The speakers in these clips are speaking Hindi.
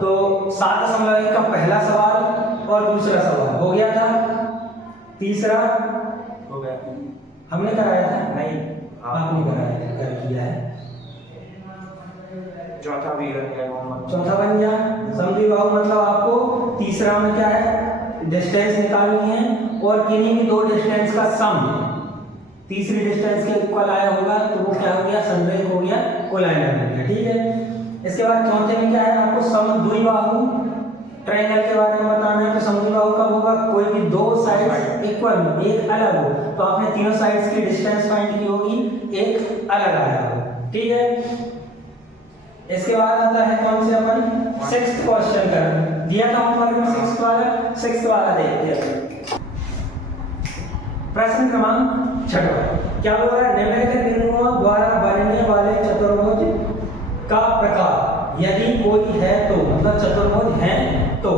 तो 7.1 का पहला सवाल और दूसरा सवाल हो गया था, तीसरा हो गया। हमने कराया था, नहीं, आपने कराया था, कर किया है। चौथा भी बन गया मोहम्मद। चौथा बन गया समझी बाबू, मतलब आपको तीसरा में क्या है, डिस्टेंस निकालनी है और किन्हीं भी दो डिस्टेंस का सम तीसरी डिस्टेंस के इक्वल आया होगा तो वो क्या हो गया, संरेख हो गया, कोलाइनर हो गया। ठीक है, इसके बाद चौथे में क्या है, आपको समद्विबाहु ट्रायंगल के बारे में बताना है। तो समद्विबाहु कब होगा, कोई भी दो साइड इक्वल हो, एक अलग हो, तो आपने तीनों साइड्स की डिस्टेंस फाइंड की होगी, एक अलग आया होगा। ठीक है, इसके बाद आता है कौन से, अपन 6th क्वेश्चन कर दिया था होमवर्क में, 6th वाला देखते हैं। प्रश्न क्रमांक 6 क्या बोल रहा है, निम्नलिखित बिंदुओं द्वारा बनने वाले चतुर्भुज का प्रकार यदि कोई है तो, मतलब चतुर्भुज है तो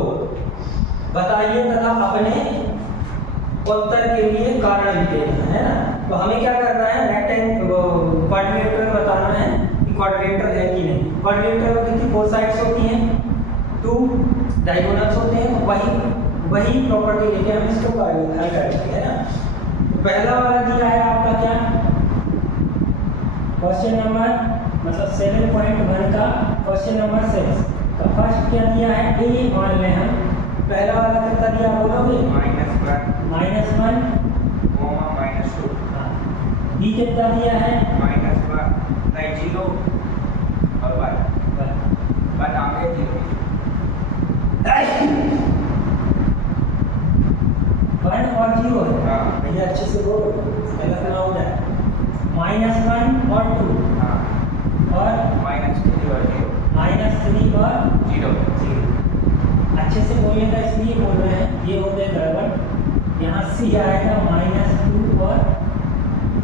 बताइए तथा अपने उत्तर के लिए कारण भी देना है ना। तो हमें क्या करना है, रेक्टेंगल क्वाड्रिलेटरल बताना है कि क्वाड्रिलेटरल है कि नहीं। क्वाड्रिलेटरल में कितनी 4 साइड्स होती हैं, 2 डायगोनल्स होते हैं, तो वही प्रॉपर्टी लेके हम इसको हल करते हैं ना। तो पहला वाला दिया है आपका क्या, क्वेश्चन नंबर मतलब 7.1 का क्वेश्चन नंबर 6 का फर्स्ट क्या दिया है, ए मान लें हम। पहला वाला कितना दिया बोलोगे, -1 -2। बी कितना दिया है, -1 नहीं 0 और 1 आगे 0 1 और 0 है। हाँ। भैया अच्छे से बोलो, गलत ना हो जाए। -1 और 2 और -3 और 0 -3 और 0। अच्छे से बोलिएगा, इसलिए बोल रहे हैं, ये हो गए गड़बड़। यहाँ सी आएगा -2 और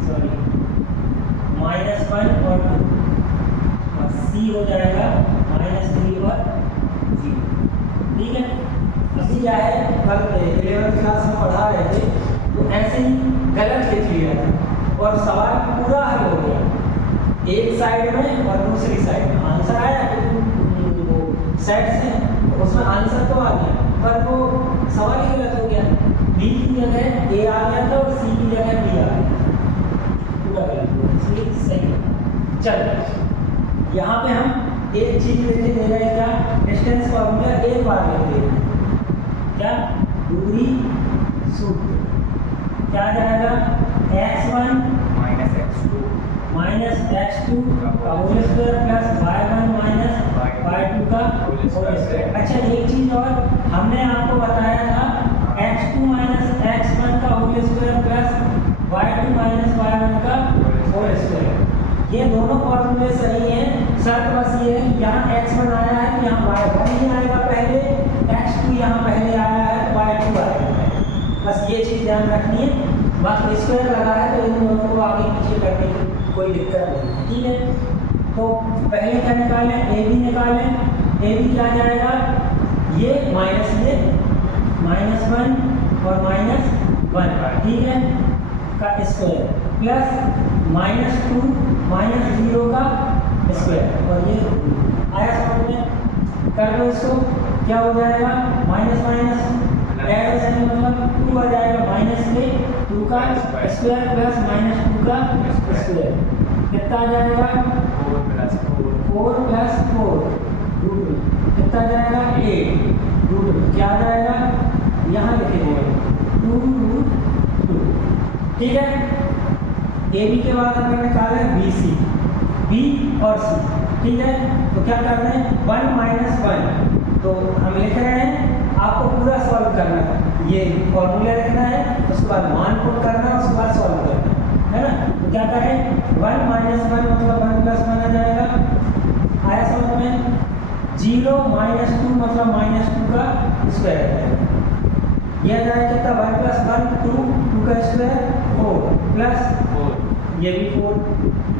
सॉरी -1 और 2 और सी हो जाएगा -3 और 0। ठीक है, अभी क्या है, कल 11th क्लास में पढ़ा रहे थे तो ऐसे ही गलत लिख लिया था और सवाल पूरा हल हो गया, एक साइड में और दूसरी साइड में आंसर आया, क्योंकि वो सेट्स हैं तो उसमें आंसर तो आ गया पर वो सवाल ही गलत हो गया। बी की जगह ए आ गया था और सी की जगह बी आ गया, पूरा गलत हुआ, इसलिए सही। चल यहाँ पे हम एक चीज लेके दे रहे हैं, क्या डिस्टेंस फॉर्मूला एक बार लिख दे रहे हैं, क्या दूरी सूत्र क्या आ जाएगा, x1 -x2 का whole square plus y1 y2 का होल स्क्वायर। अच्छा एक चीज और, हमने आपको बताया था x2 - x1 का whole square plus y2 - y1 का होल स्क्वायर। ये दोनों फॉर्मूले सही हैं, शर्त बस ये है कि यहाँ x1 आया है तो यहाँ y1 नहीं आएगा पहले, x2 यहाँ पहले आया है तो y2 आएगा, बस ये चीज़ ध्यान रखनी है। बाकी स्क्वायर लगा है तो इन दोनों को आगे पीछे करने की कोई दिक्कत नहीं है। ठीक है, तो पहले क्या निकालें, ए बी निकालें। ए बी क्या जाएगा, ये माइनस ये -1 और -1, ठीक है, का स्क्वायर प्लस -2 -0 का स्क्वायर और ये आया समझ में, कर लो इसको, क्या हो जाएगा, माइनस ऐड हो जाएगा मतलब 2 आ जाएगा, -2 का स्क्वायर प्लस -2 का स्क्वायर कितना आ जाएगा, 4 प्लस 4 रूट में कितना आ जाएगा, 8 रूट में क्या आ जाएगा, यहाँ लिखेंगे 2√2। ठीक है, ए बी के बाद हमने निकाला बी सी, बी और सी। ठीक है, तो क्या कर रहे हैं, 1 - 1 तो हम लिख रहे हैं, आपको पूरा सॉल्व करना है, ये फॉर्मूला लिखना है, उसके बाद मान पुट करना है, उसके बाद सॉल्व करना है ना। तो क्या करें, 1 - 1 मतलब 1 + 1 आ जाएगा, आया समझ में, 0 - 2 मतलब -2 का स्क्वायर आ जाएगा, ये आ जाएगा कितना, 1 + 1 2 का स्क्वायर 4 प्लस 4 ये भी 4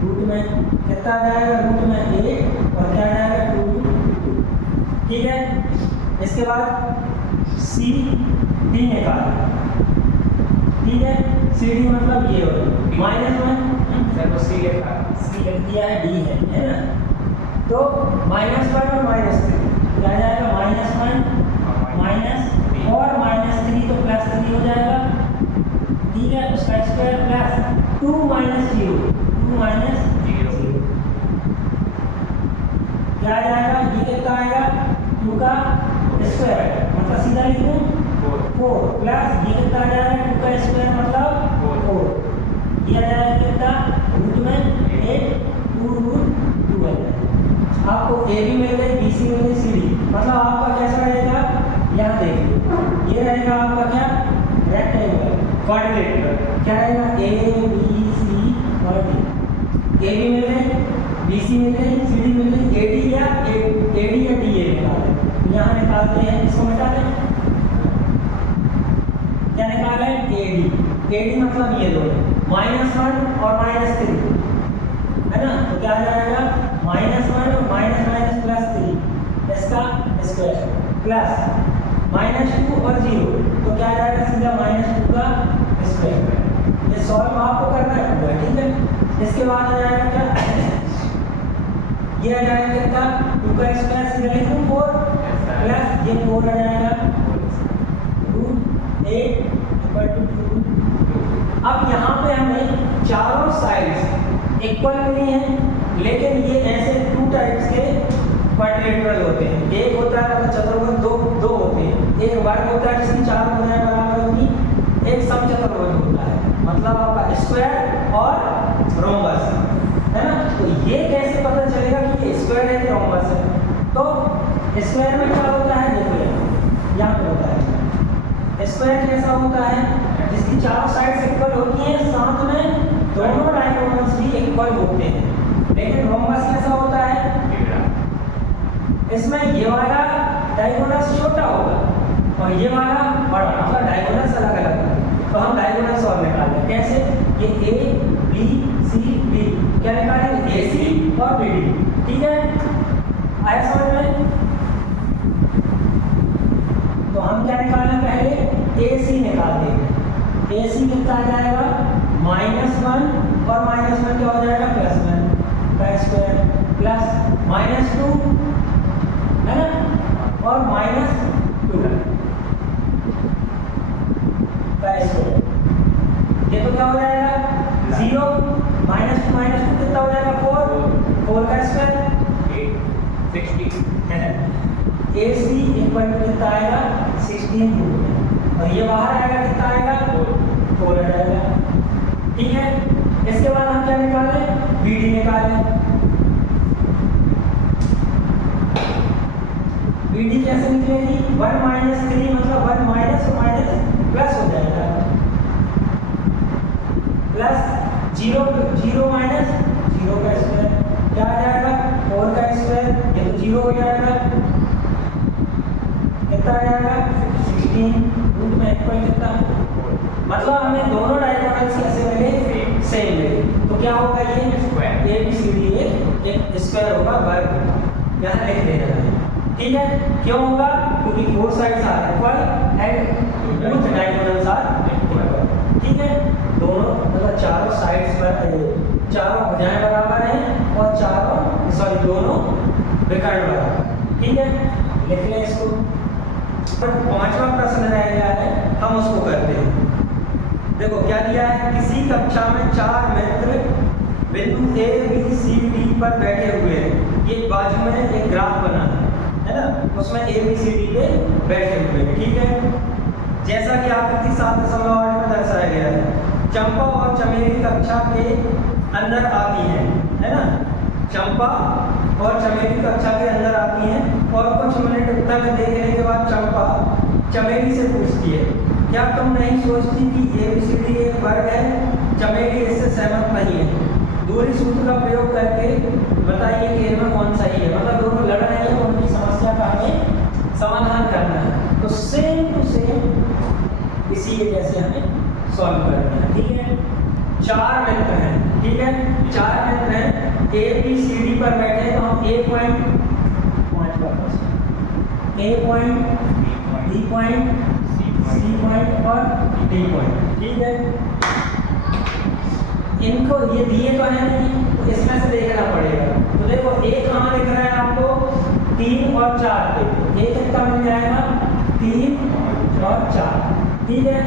रूट में कितना आ जाएगा, रूट में 8 और क्या आ जाएगा 2√2। ठीक है, इसके बाद सी डी निकाल। ठीक है, सी डी मतलब ये हो -1 सर वो सी लिखा सी लिख दिया है, डी है ना। तो -1 और -3 क्या आ जाएगा, माइनस और -3 तो +3 हो जाएगा, ठीक है। उसका स्क्वायर प्लस 2 - 0, 2 - 0 क्या आ जाएगा, ये कितना आएगा 2 का स्क्वायर मतलब सीधा लिखूं 4 प्लस ये कितना आ जाएगा 2 का स्क्वायर मतलब 4, ये आ जाएगा कितना रूट में 8, 2 रूट 2 आ जाएगा। आपको ए बी मिल गई, बी सी मिल गई, सी डी, मतलब आपका कैसा रहेगा, यहाँ देखिए ये रहेगा आपका क्या रेक्टेंगल क्वाड्रिलेटरल, क्या रहेगा ए बी सी और डी, ए बी मिल गई, बी सी मिल गई, सी डी मिल गई, ए डी या डी ए निकालें, यहाँ निकालते हैं, इसको मिटा दें, क्या निकाला है ए डी मतलब ये दोनों -1 और -3 है ना, तो क्या आ जाएगा -1 और माइनस +3 इसका स्क्वायर प्लस -2 और 0 तो क्या आ जाएगा सीधा -2 का स्क्वायर। ये सॉल्व आपको करना है पूरा, ठीक है। इसके बाद आ जाएगा क्या, ये आ जाएगा कितना 2 का स्क्वायर सीधा लिखूं 4 प्लस ये 4 आ जाएगा रूट 8 = 2। अब यहाँ पे हमें चारों साइड्स इक्वल मिली हैं, लेकिन ये ऐसे 2 टाइप्स के क्वाड्रिलेटरल होते हैं, एक होता है मतलब चतुर्भुज, दो होते हैं, एक वर्ग होता है जिसकी 4 भुजाएं बराबर होगी, एक समचतुर्भुज होता है मतलब आपका स्क्वायर और रोम्बस, है ना। तो ये कैसे पता चलेगा कि ये स्क्वायर है कि रोम्बस है, तो स्क्वायर में क्या होता है देखिए यहाँ पे होता है, स्क्वायर कैसा होता है जिसकी चारों साइड्स इक्वल होती हैं, साथ में दोनों डायगोनल्स भी इक्वल होते हैं। लेकिन रोम्बस कैसा होता है, इसमें ये वाला डायगोनल छोटा होगा और ये वाला बड़ा, मतलब डायगोनल्स अलग अलग होंगे। तो हम डायगोनल्स और निकालें कैसे, ये ए बी सी डी क्या निकालेंगे ए सी और बी डी, ठीक है, आया समझ में। तो हम क्या निकालें पहले ए सी निकाल देंगे, ए सी कितना आ जाएगा -1 और -1 क्या हो जाएगा +1 का स्क्वायर प्लस -2 है ना और -2 का स्क्वायर, ये तो क्या हो जाएगा 0 -2 कितना हो जाएगा 4 का square 16 A C equal to कितना आएगा 16 रूट और ये बाहर आएगा कितना आएगा 4 आ जाएगा, ठीक है। इसके बाद हम क्या निकालें बी डी निकालें, बी डी कैसे निकलेगी 1 - 3 मतलब 1 माइनस और माइनस प्लस हो जाएगा प्लस 0 माइनस 0 का स्क्वायर क्या आ जाएगा 4 का स्क्वायर, ये तो 0 हो जाएगा, कितना आ जाएगा 16 रूट में इक्वल कितना, मतलब हमें दोनों डायगोनल्स कैसे मिले सेम मिले, तो क्या होगा ये ए बी सी डी एक स्क्वायर होगा, वर्ग होगा, यहाँ लिख देना है, ठीक है। क्यों होगा, क्योंकि 4 sides are equal and both diagonals are equal, ठीक है। दोनों मतलब चारों साइड्स पर चारों भुजाएं बराबर हैं और दोनों विकर्ण बराबर, ठीक है। लिख लें इसको। पांचवा प्रश्न रह गया है, हम उसको करते हैं। देखो क्या दिया है, किसी कक्षा में 4 मित्र बिंदु ए बी सी डी पर बैठे हुए हैं, ये बाजू में एक ग्राफ बना है ना, उसमें ए बी सी डी पे बैठे हुए हैं, ठीक है। जैसा कि आकृति 7.8 में दर्शाया गया है, चंपा और चमेली कक्षा के अंदर आती है ना, चंपा और चमेली कक्षा के अंदर आती हैं और कुछ मिनट तक देखने के बाद चंपा चमेली से पूछती है, क्या तुम नहीं सोचती कि ABCD एक वर्ग है? चमेली इससे सहमत नहीं है। दूरी सूत्र का प्रयोग करके बताइए कि इनमें कौन सही है। मतलब दोनों लड़ रहे हैं, उनकी समस्या का हमें समाधान करना है। तो सेम टू सेम इसी के जैसे हमें सॉल्व करना है, ठीक है। 4 मित्र हैं, ठीक है, 4 मित्र हैं, ABCD पर बैठे, तो हम A point, A point, B point, C point और D पॉइंट, ठीक है। इनको ये दिए तो है नहीं, तो इसमें से देखना पड़ेगा। तो देखो एक कहाँ दिख रहा है आपको 3 और 4 पे, एक कितना मिल जाएगा 3 और 4, ठीक है।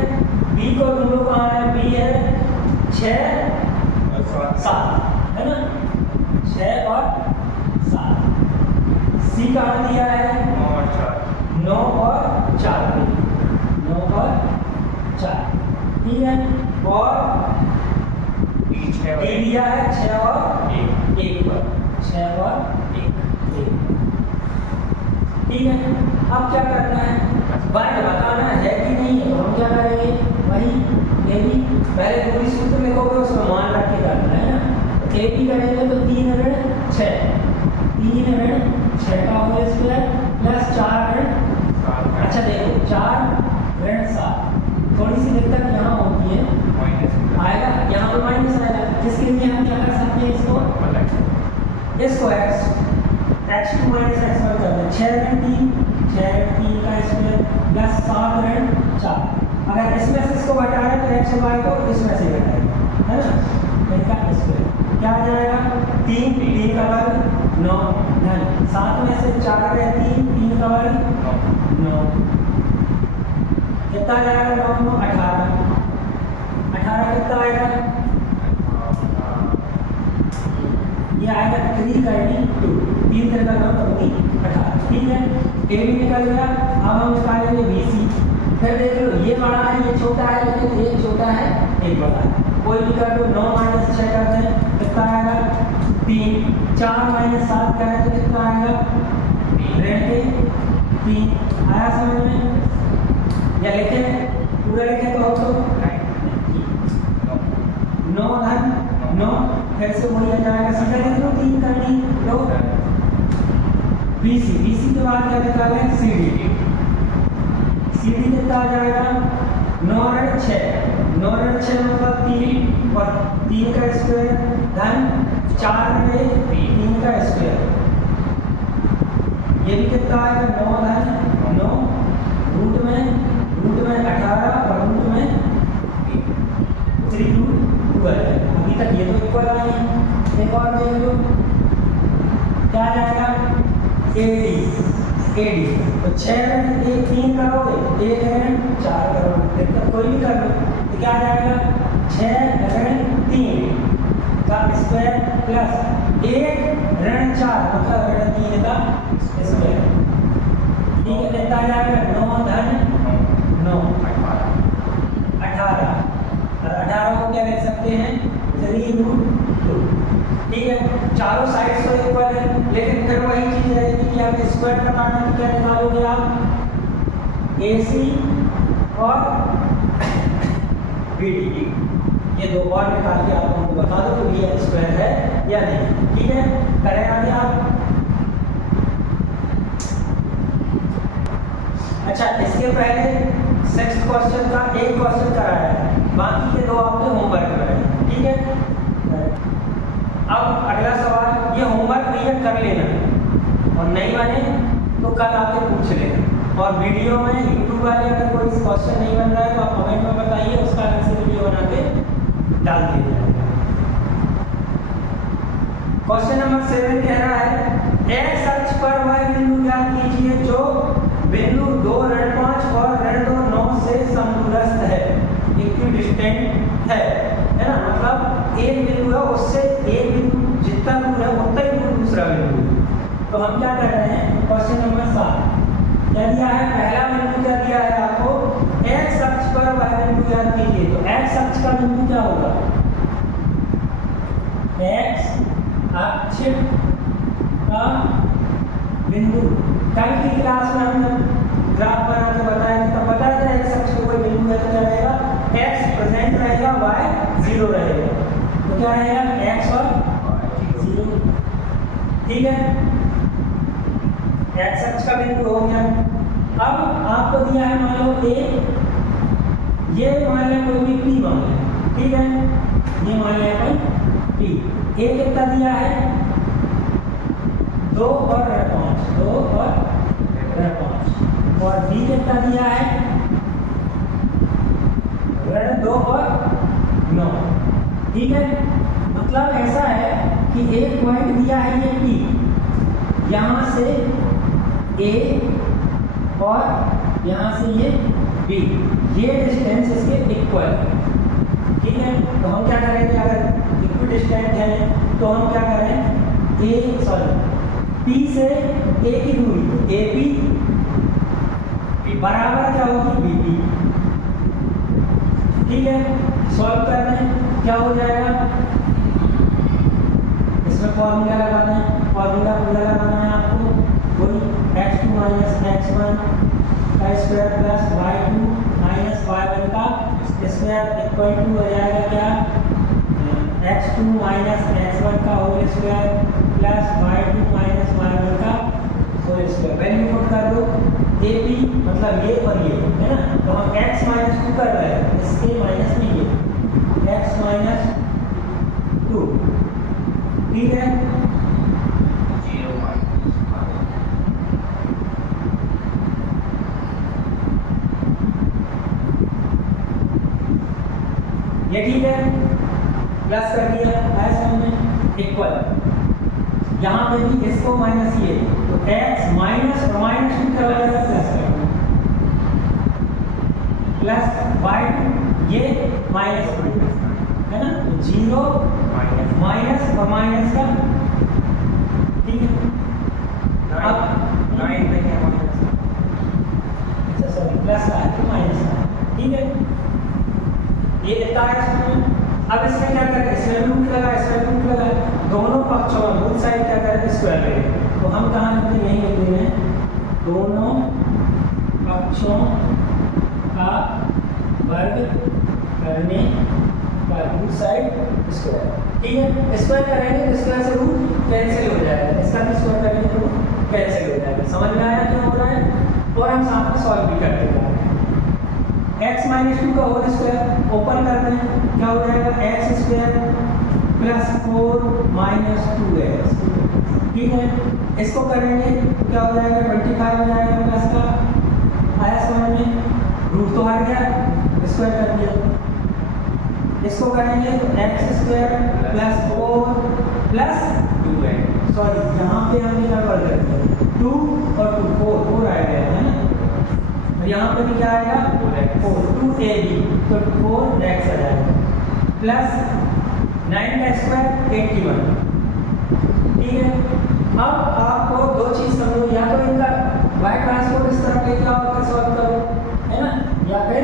बी को ढूंढो कहाँ है, बी है 6 और 7, है ना, 6 और 7। सी कहाँ दिया है, 9 और 4, 9 और 4, ठीक है। और डी दिया है 6 और 1 पर, 6 और 1, ठीक है। अब क्या करना है, वर्ग बताना है कि नहीं है, तो हम क्या करेंगे, वही ए बी पहले पूरी सूत्र लिखोगे उसमें मान रख के करना है ना। ए बी करेंगे तो 3 ऋण 6, 3 ऋण 6 का होल स्क्वायर प्लस 4 ऋण, अच्छा देखो 4 ऋण 7, थोड़ी सी दिक्कत यहाँ होती है, आएगा यहाँ पर माइनस आएगा, जिसके लिए हम क्या कर सकते हैं, इसको x2 माइनस x1 कर दें, 6 ऋण 3 का स्क्वायर प्लस 7 ऋण 4। अगर इसमें से इसको घटाए तो x और y को इसमें से घटाएगा, है ना, इनका स्क्वायर क्या आ जाएगा, 3 का वर्ग 9, 7 में से 4 गए 3 का वर्ग 9, कितना आ जाएगा, 9 18 कितना आएगा, ये आएगा 3 का 2, 3 3 का 9 होगी 18, ठीक है। ए भी निकल गया। अब हम निकालेंगे बी सी, फिर देख लो ये बड़ा है ये छोटा है, लेकिन एक छोटा है एक बड़ा है, कोई भी कर लो। 9 माइनस 6 करते हैं कितना आएगा 3, 4 माइनस 7 करें तो कितना आएगा ऋण के 3, आया समझ में, या लिखे पूरा लिखे तो 9 धन 9, फिर से वही आ जाएगा, सीधा लिख लो 3 का डी लो, BC के बाद क्या निकालें, CD कितना आ जाएगा 9 ऋण 6 मतलब 3 और 3 का स्क्वायर धन 4 ऋण 3 का स्क्वायर, ये भी कितना आएगा 9 धन 9, रूट में 18 और रूट में 3 रूट 12। अभी तक ये तो इक्वल आई है। एक और देख लो क्या आ जाएगा AD, तो 6 ऋण 1 3 करोगे, 1 ऋण 4 करोगे, दिक्कत कोई भी कर लो तो क्या आ जाएगा 6 ऋण 3 का स्क्वायर प्लस 1 ऋण 4 मतलब ऋण 3 का स्क्वायर, ठीक है। कितना आ जाएगा 9 धन 9 18, और 18 को क्या लिख सकते हैं 3 रूट 2, ठीक है। चारों साइड तो इक्वल है, लेकिन फिर वही चीज रहेगी कि आप स्क्वायर बताना है तो क्या निकालोगे आप AC और BD, ये दो और निकाल के आप हमको बता दो कि ये स्क्वायर है या नहीं, ठीक है। करें आगे आप, अच्छा इसके पहले 6th क्वेश्चन का एक क्वेश्चन कराया है, बाकी के दो आपने होमवर्क कराए, ठीक है। अब अगला सवाल, ये होमवर्क भैया कर लेना और नहीं बने तो कल आके पूछ लेना, और वीडियो में यूट्यूब वाले अगर कोई क्वेश्चन नहीं बन रहा है तो आप कमेंट में बताइए, उसका अलग से वीडियो बना के डाल दिया जाएगा। क्वेश्चन नंबर 7 कह रहा है एक्स अक्ष पर वह बिंदु ज्ञात कीजिए जो बिंदु 2 ऋण 5 और ऋण 2 9 से समदूरस्थ है, इक्विडिस्टेंट है ना, मतलब एक बिंदु है उससे एक बिंदु जितना दूर है उतना ही दूर दूसरा बिंदु है। तो हम क्या कर रहे हैं, क्वेश्चन नंबर 7 क्या दिया है, पहला बिंदु क्या दिया है आपको, एक्स अक्ष पर वह बिंदु ज्ञात कीजिए, तो एक्स अक्ष का बिंदु क्या होगा, एक्स अक्ष का बिंदु, कल की क्लास में हमने ग्राफ बना के बताया था, बताया था एक्स अक्ष को कोई बिंदु है तो क्या रहेगा, एक्स प्रेजेंट रहेगा, वाई 0 रहेगा, तो क्या रहेगा एक्स और 0, ठीक है। एक्स अक्ष का बिंदु हो गया। अब आपको दिया है मान लो ए, ये मान लें कोई भी पी मान लें, ठीक है, ये मान लें कोई पी, ए कितना दिया है 2 और 5, 2 और 5, और बी कितना दिया है ऋण 2 और 9, ठीक है। मतलब ऐसा है कि एक पॉइंट दिया है ये पी, यहाँ से ए और यहाँ से ये b, ये डिस्टेंस इसके इक्वल है, ठीक है। तो हम क्या करेंगे, अगर इक्वल डिस्टेंस है तो हम क्या करें, P से A की दूरी AP बराबर क्या होगी BP, ठीक है। सॉल्व करना है, क्या हो जाएगा, इसमें फॉर्मूला लगाना है, फॉर्मूला पूरा लगाना है आपको, वही x2 माइनस x1 का square plus y2 minus y1 का स्क्वायर इक्वल टू हो जाएगा क्या, x2 माइनस x1 का whole square plus y2 minus y1 का होल स्क्वायर। वैल्यू पुट कर दो, AP मतलब ये और ये है ना, तो हम x माइनस 2 कर रहे हैं, इसके माइनस में ये x माइनस 2, ठीक है। 0 माइनस ये ठीक है, प्लस कर दिया ऐसा हमने इक्वल, यहाँ पे भी इसको माइनस ये, तो x माइनस और माइनस 2 क्या हो जाएगा, प्लस y ये माइनस 2 है ना, तो 0 माइनस और माइनस का, ठीक है। अब 9 पे क्या माइनस, अच्छा सॉरी प्लस का है तो माइनस का, ठीक है। ये इतना है इसमें, अब इसमें क्या करें, इसमें रूट लगा, इसमें रूट लगा, दोनों पक्षों में बोथ साइड क्या करें, स्क्वायर लेंगे, तो हम कहाँ लिखते हैं, यही लिखते हैं, दोनों पक्षों का वर्ग करने पर बोथ साइड स्क्वायर, ठीक है। स्क्वायर करेंगे तो स्क्वायर से रूट कैंसिल हो जाएगा, इसका भी स्क्वायर करेंगे तो रूट कैंसिल हो जाएगा, समझ में आया क्यों हो रहा है। और हम साथ में सॉल्व भी करते जा रहे हैं, x माइनस 2 का होल स्क्वायर ओपन करते हैं, क्या हो जाएगा, x square plus 4 minus 2x, ठीक है। इसको करेंगे तो क्या हो जाएगा, 25 हो जाएगा प्लस का, आया समझ में, रूट तो हट गया, स्क्वायर कर दिया। इसको करेंगे तो x square plus 4 plus 2x, sorry यहाँ पे हमने क्या कर दिया, 2 और 2 4 आ गया है ना, और यहाँ पे भी क्या आएगा, 4 2ab, तो 4x आ जाएगा प्लस 9 का स्क्वायर 81, ठीक है। अब आपको दो चीज समझो, या तो इनका y ट्रांसपोर्ट इस तरफ लेके आओ और सॉल्व करो, है ना, या फिर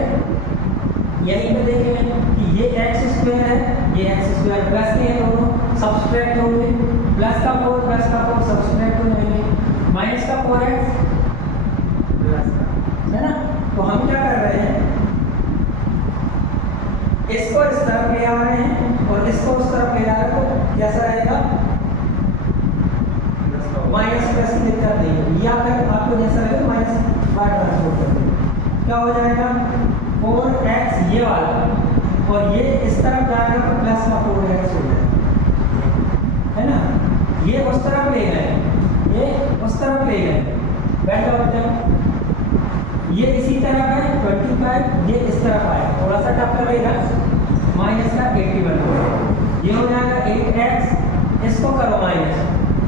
यहीं पे देख लें कि ये x स्क्वायर है, ये x स्क्वायर प्लस के हैं, दोनों सब्सट्रैक्ट होंगे, प्लस का 4 सब्सट्रैक्ट हो जाएंगे, माइनस का 4x प्लस का, है ना। तो हम क्या कर रहे हैं, इसको इस तरफ ले आ रहे हैं और इसको उस तरफ ले आ रहे हैं, तो कैसा रहेगा, माइनस प्लस की दिक्कत नहीं होगी, या फिर आपको जैसा लगे माइनस y ट्रांसपोर्ट कर दो, क्या हो जाएगा 4x ये वाला, और ये इस तरफ जाएगा तो प्लस का 4x हो जाएगा, है ना। ये उस तरफ ले गए, ये उस तरफ ले गए, बैठ जाते हैं, ये इसी तरफ है 25, ये इस तरफ आया, थोड़ा सा टफ करेगा, माइनस का 81 हो जाएगा, ये हो जाएगा 8x, इसको करो माइनस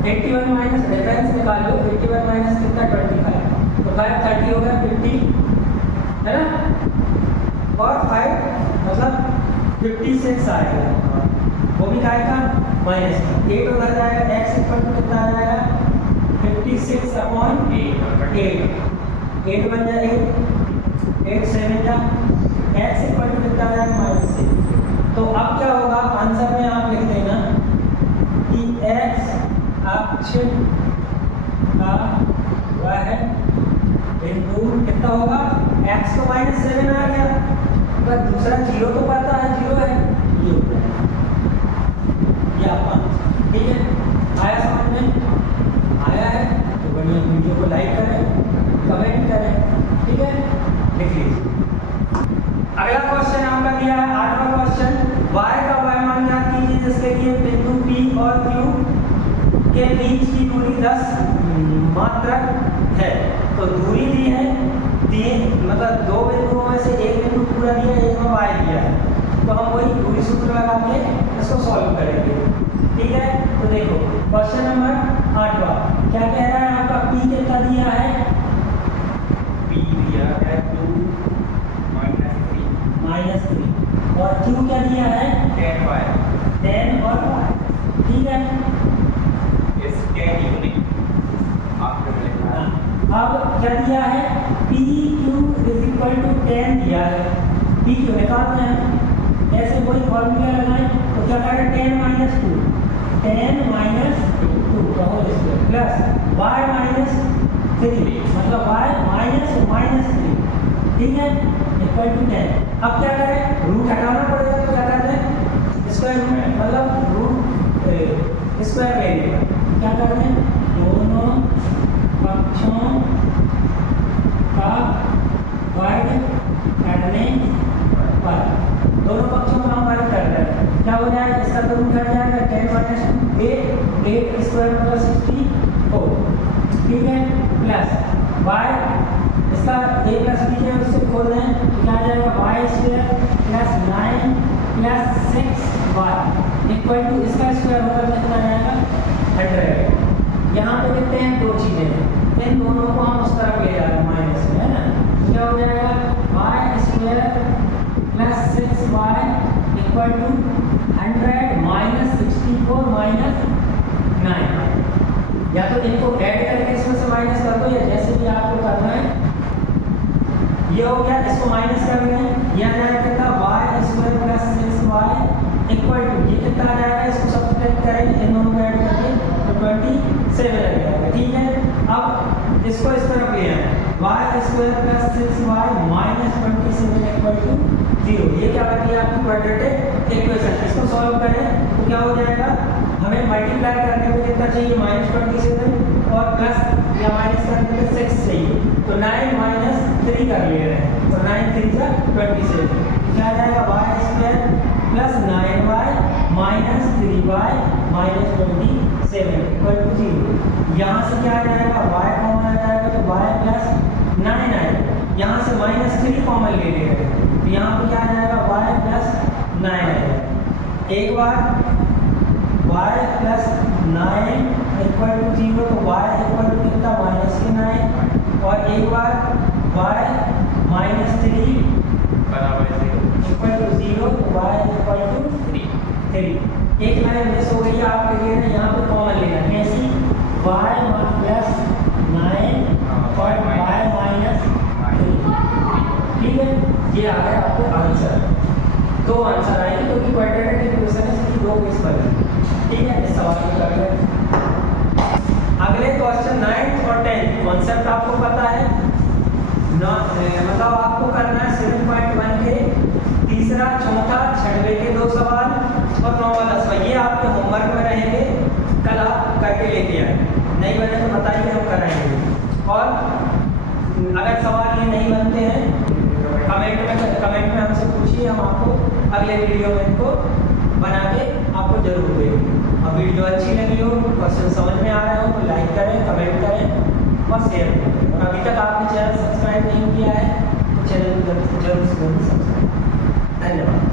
81 माइनस डिफरेंस निकाल लो, 81 माइनस कितना 25, तो 5 30 हो गया 50, है ना, और 5 मतलब 56 आएगा, वो भी आएगा माइनस का, 8 उधर जाएगा, x इक्वल टू कितना आ जाएगा 56/8, 8 बन जाए 8 7 जा, x इक्वल टू कितना आ जाएगा -6। तो अब क्या होगा, आंसर में आप लिख देना कि x अक्ष का वह बिंदु कितना होगा, x तो -7 आ गया, पर दूसरा 0 तो पता है 0 है, ये हो गया, ये आपका, ठीक है। आया समझ में, आया है तो बढ़िया, वीडियो को लाइक करें, कमेंट करें, ठीक है, लिख लीजिए। अगला क्वेश्चन आपका दिया है 8वां क्वेश्चन, y का y मान ज्ञात कीजिए जिसके लिए बिंदु P और Q के बीच की दूरी 10 मात्रक है। तो दूरी दी है 3, मतलब 2 बिंदुओं में से एक बिंदु पूरा दिया है, एक में y दिया है, तो हम वही दूरी सूत्र लगा के इसको सॉल्व करेंगे, ठीक है। तो देखो क्वेश्चन नंबर 8वां क्या कह रहा है, आपका P कितना दिया है, P दिया है क्या दिया है, P Q is equal to 10 दिया है, पी क्यू निकालना है, ऐसे कोई फॉर्मूला लगाएं तो क्या करें 10 माइनस 2 का whole square plus Y minus 3 मतलब वाई माइनस 3, ठीक है, इक्वल टू 10। अब क्या करें, रूट हटाना पड़ेगा तो क्या करते हैं स्क्वायर रूट मतलब रूट स्क्वायर लेंगे, क्या कर रहे हैं दोनों पक्षों का वर्ग करने पर, दोनों पक्षों का हम वर्ग कर रहे हैं, क्या हो जाएगा, इसका तो रूट हट जाएगा 10 माइनस 8 स्क्वायर मतलब 64, ठीक है, प्लस वाई इसका a प्लस बी है उससे खोल दें तो क्या आ जाएगा Y square plus 9 plus 6y equal to इसका स्क्वायर होकर कितना आएगा 100। यहाँ पे देखते हैं दो चीज़ें हैं, इन दोनों को हम उस तरफ ले जा रहे हैं माइनस में, है ना, क्या हो जाएगा Y square plus 6y equal to 100 minus 64 minus 9, या तो इनको ऐड करके इसमें से माइनस कर दो या जैसे भी आपको करना है, ये हो गया, इसको माइनस कर रहे हैं, यह आ जाएगा कितना Y square plus 6y equal to ये कितना आ जाएगा, इसको सब्ट्रैक्ट करें इन दोनों को ऐड करके तो 27 आ जाएगा, ठीक है। अब इसको इस तरफ ले आए Y square plus 6y minus 27 equal to 0, ये क्या बन गया आपकी क्वाड्रेटिक इक्वेशन। इसको सॉल्व करें तो क्या हो जाएगा, हमें मल्टीप्लाई करने में कितना चाहिए -27 और प्लस या माइनस करने में 6 चाहिए, तो 9 माइनस 3 कर ले रहे हैं, तो 9 3 का 27, क्या आ जाएगा Y square plus 9y minus 3y minus 27 equal to 0। यहाँ से क्या आ जाएगा y कॉमन आ जाएगा तो y प्लस 9 आएगा, यहाँ से माइनस 3 कॉमन ले रहे हैं तो यहाँ पे क्या आ जाएगा y प्लस 9 आएगा, एक बार y प्लस 9 इक्वल टू 0 तो y इक्वल टू कितना माइनस के 9 और एक बार y माइनस 3 बराबर 0 इक्वल टू 0 तो y इक्वल टू 3। एक लाइन मिस हो गई है, आप ले रहे हैं यहाँ पे कॉमन लेना, कैसी y प्लस 9 और y माइनस 3, ठीक है, ये आ गया आपको आंसर। दो आंसर आएंगे क्योंकि क्वाड्रेटिक इक्वेशन है, इसकी दो केस बने, ठीक है, इस सवाल को कर लें। अगले क्वेश्चन 9th और 10th कॉन्सेप्ट आपको पता है ना, मतलब आपको करना है 7.1 के तीसरा चौथा छठवें के दो सवाल और 9वां 10वां, ये आपके होमवर्क में रहेंगे, कल आप करके लेके आए, नहीं बने तो बताइए हम कराएंगे, और अगर सवाल ये नहीं बनते हैं कमेंट में हमसे पूछिए, हम आपको अगले वीडियो में इनको बना के आपको जरूर देंगे। और वीडियो अच्छी लगी हो, क्वेश्चन समझ में आ रहा हो तो लाइक करें, कमेंट करें और शेयर करें, और अभी तक आपने चैनल सब्सक्राइब नहीं किया है तो चैनल को जरूर सब्सक्राइब। धन्यवाद।